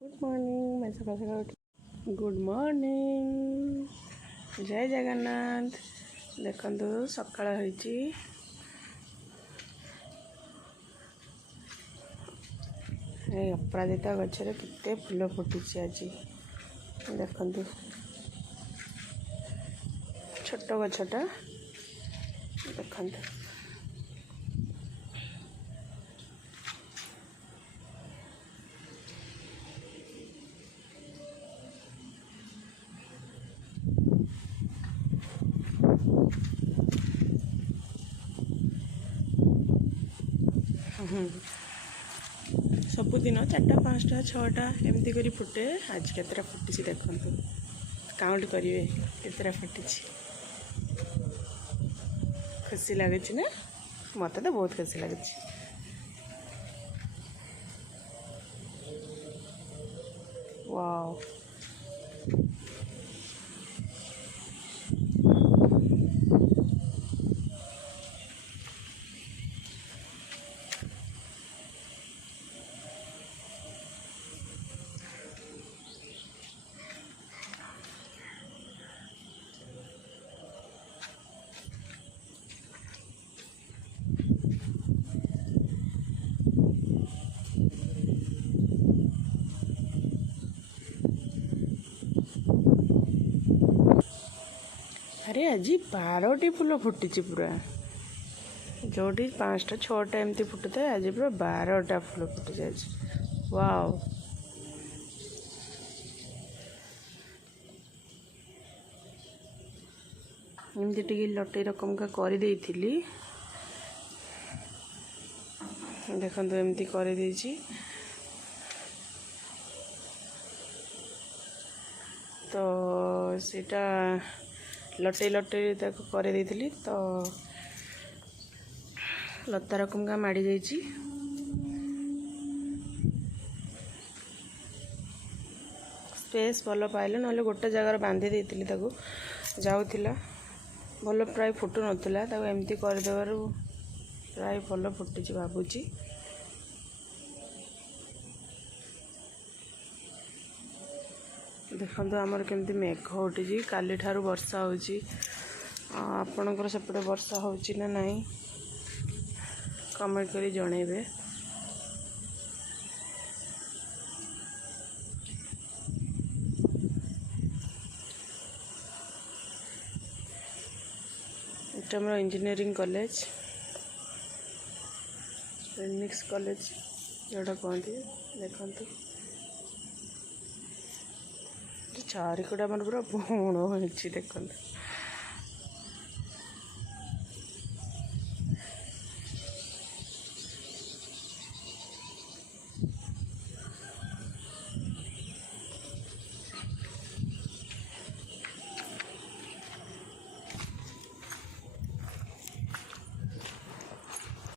good morning मैं सकाल सकाल उठी गुड मॉर्निंग जय जगन्नाथ देखु सकाळ होईची अपराजिता गचर केते फूल फुटी आज देखु छोट गछटा देखु सबुदिन 4टा 5टा 6टा एमती करी फुटे आज केतरा फुटी देखु काउंट करेंगे केतरा फुटी खुशी लगुच ना मत तो बहुत खुशी लगुच वाओ अरे आज 12टी फूल फुटी पूरा जोटी 5टा 6टा एमती फुटू था आज पूरा 12टा फूल फुटी आज वाओ एमती टी लटे रकम का कर देखो एमती कर तो सीटा लटे लटे कर तो लता रकम का माड़ी जाइए स्पेस भल पाइले ना गोटे जगार बांधी देती जाऊला भल प्राय फुटू नाला एमती करदेवर प्राय भल फुटी भावुची देखो आमर केमती मेघ उठी काली ठारू वर्षा होची आपणकर सेपटे वर्षा होची ना नहीं कमेंट करी जणेबे एटा हमर इंजीनियरिंग कॉलेज फेनिक्स कॉलेज जोटा कहते देखु चारिकटा मन पूरा बण हो देखते